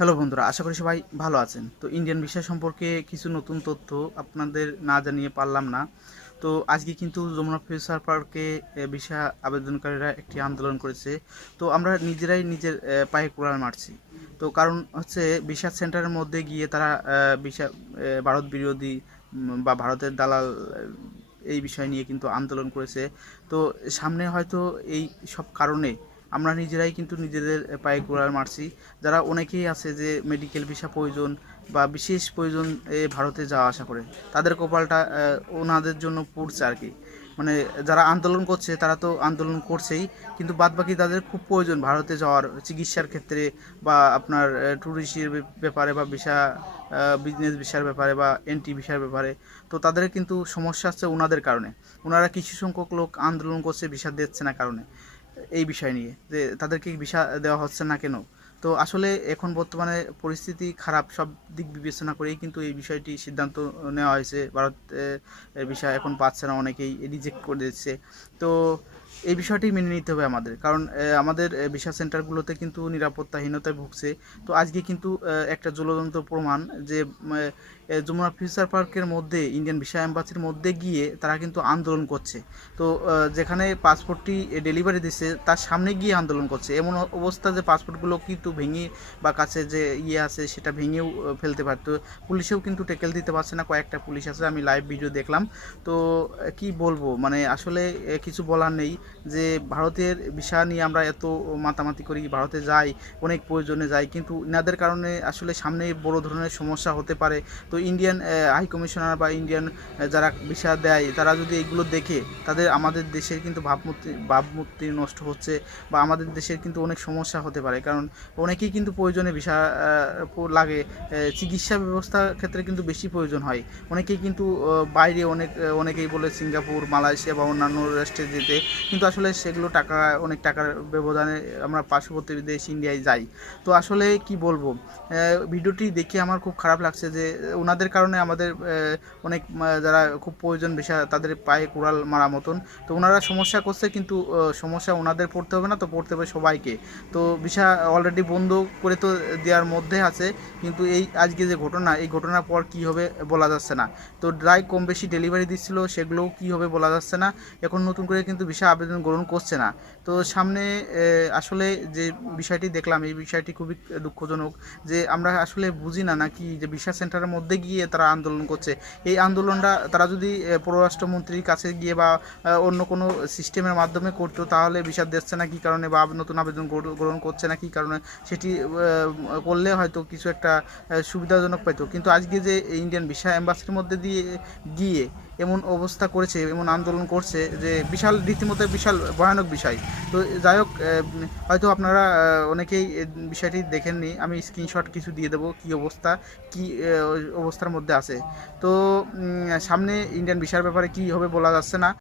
Hello বন্ধুরা, আশা করি সবাই ভালো আছেন। তো ইন্ডিয়ান ভিসা সম্পর্কে কিছু নতুন তথ্য আপনাদের না জানিয়ে পারলাম না। তো আজকে কিন্তু যমুনা ফিউচার পার্কে ভিসা আবেদনকারীরা একটি আন্দোলন করেছে। তো আমরা নিজেরাই নিজের পায়ে কুড়াল মারছি। তো কারণ হচ্ছে ভিসা সেন্টারের মধ্যে গিয়ে তারা ভিসা ভারত বিরোধী বা ভারতের দালাল এই বিষয় নিয়ে কিন্তু আন্দোলন করেছে। তো সামনে হয়তো এই সব কারণে আমরা নিজেরাই কিন্তু নিজেদের পায়ে কুড়াল মারছি। যারা অনেকেই আছে যে মেডিকেল ভিসা প্রয়োজন বা বিশেষ প্রয়োজন ভারতে যাওয়া আসা করে, তাদের কপালটা ওনাদের জন্য পুড়ছে আর কি। মানে যারা আন্দোলন করছে তারা তো আন্দোলন করছেই, কিন্তু বাদবাকি তাদের খুব প্রয়োজন ভারতে যাওয়ার চিকিৎসার ক্ষেত্রে বা আপনার ট্যুরিস্টের ব্যাপারে বা ভিসা বিজনেস ভিসার ব্যাপারে বা এন্ট্রি ভিসার ব্যাপারে। তো তাদের কিন্তু সমস্যা হচ্ছে ওনাদের কারণে। ওনারা কিছু সংখ্যক লোক আন্দোলন করছে ভিসা দিচ্ছে না কারণে, এই বিষয় নিয়ে যে তাদেরকে ভিসা দেওয়া হচ্ছে না কেন। তো আসলে এখন বর্তমানে পরিস্থিতি খারাপ, সব দিক বিবেচনা করেই কিন্তু এই বিষয়টি সিদ্ধান্ত নেওয়া হয়েছে। ভারত ভিসা এখন পাচ্ছে না, অনেকেই রিজেক্ট করে দিচ্ছে। তো এই বিষয়টি মেনে নিতে হবে আমাদের, কারণ আমাদের ভিসা সেন্টারগুলোতে কিন্তু নিরাপত্তাহীনতায় ভুগছে। তো আজকে কিন্তু একটা জ্বলন্ত প্রমাণ যে যমুনা ফিউচার পার্কের মধ্যে ইন্ডিয়ান ভিসা এম্বাসির মধ্যে গিয়ে তারা কিন্তু আন্দোলন করছে। তো যেখানে পাসপোর্টটি ডেলিভারি দিচ্ছে তার সামনে গিয়ে আন্দোলন করছে, এমন অবস্থা যে পাসপোর্টগুলো কিন্তু ভেঙে বা কাছে যে আছে সেটা ভেঙেও ফেলতে পারতো। পুলিশেও কিন্তু টেকেল দিতে পারছে না, কয়েকটা পুলিশ আছে, আমি লাইভ ভিডিও দেখলাম। তো কি বলবো, মানে আসলে কিছু বলার নেই যে ভারতের ভিসা নিয়ে আমরা এত মাতামাতি করি, ভারতে যাই, অনেক প্রয়োজনে যাই, কিন্তু ইনাদের কারণে আসলে সামনে বড় ধরনের সমস্যা হতে পারে। তো ইন্ডিয়ান হাই কমিশনার বা ইন্ডিয়ান যারা ভিসা দেয় তারা যদি এগুলো দেখে, তাদের আমাদের দেশের কিন্তু ভাবমূর্তি নষ্ট হচ্ছে বা আমাদের দেশের কিন্তু অনেক সমস্যা হতে পারে। কারণ অনেকেই কিন্তু প্রয়োজনে ভিসা লাগে, চিকিৎসা ব্যবস্থার ক্ষেত্রে কিন্তু বেশি প্রয়োজন হয়। অনেকেই কিন্তু বাইরে অনেকেই বলে সিঙ্গাপুর, মালয়েশিয়া বা অন্যান্য রাষ্ট্রে যেতে, কিন্তু আসলে সেগুলো অনেক টাকার ব্যবধানে আমরা পার্শ্ববর্তী দেশ ইন্ডিয়ায় যাই। তো আসলে কি বলবো, ভিডিওটি দেখে আমার খুব খারাপ লাগছে যে ওনাদের কারণে আমাদের অনেক যারা খুব প্রয়োজন ভিসা তাদের পায়ে কুড়াল মারা মতন। তো ওনারা সমস্যা করছে, কিন্তু সমস্যা ওনাদের পড়তে হবে না, তো পড়তে হবে সবাইকে। তো ভিসা অলরেডি বন্ধ করে তো দেওয়ার মধ্যে আছে, কিন্তু এই আজকে যে ঘটনা, এই ঘটনার পর কী হবে বলা যাচ্ছে না। তো ড্রাই কম বেশি ডেলিভারি দিচ্ছিল, সেগুলোও কী হবে বলা যাচ্ছে না। এখন নতুন করে কিন্তু ভিসা আবেদন গ্রহণ করছে না। তো সামনে আসলে যে বিষয়টি দেখলাম, এই বিষয়টি খুবই দুঃখজনক যে আমরা আসলে বুঝি না নাকি যে ভিসা সেন্টারের মধ্যে গিয়ে তারা আন্দোলন করছে। এই আন্দোলনটা তারা যদি পররাষ্ট্রমন্ত্রীর কাছে গিয়ে বা অন্য কোনো সিস্টেমের মাধ্যমে করতো, তাহলে ভিসা দিচ্ছে না কী কারণে বা নতুন আবেদন গ্রহণ করছে না কী কারণে, সেটি করলে হয়তো কিছু একটা সুবিধাজনক পাইতো। কিন্তু আজকে যে ইন্ডিয়ান ভিসা এম্বাসির মধ্যে দিয়ে গিয়ে এমন অবস্থা করেছে, এমন আন্দোলন করছে যে বিশাল, রীতিমতো বিশাল ভয়ানক বিষয়। তো যাই হোক, হয়তো আপনারা অনেকেই বিষয়টি দেখেননি, আমি স্ক্রিনশট কিছু দিয়ে দেবো কী অবস্থা, কী অবস্থার মধ্যে আছে। তো সামনে ইন্ডিয়ান ভিসার ব্যাপারে কী হবে বলা যাচ্ছে না।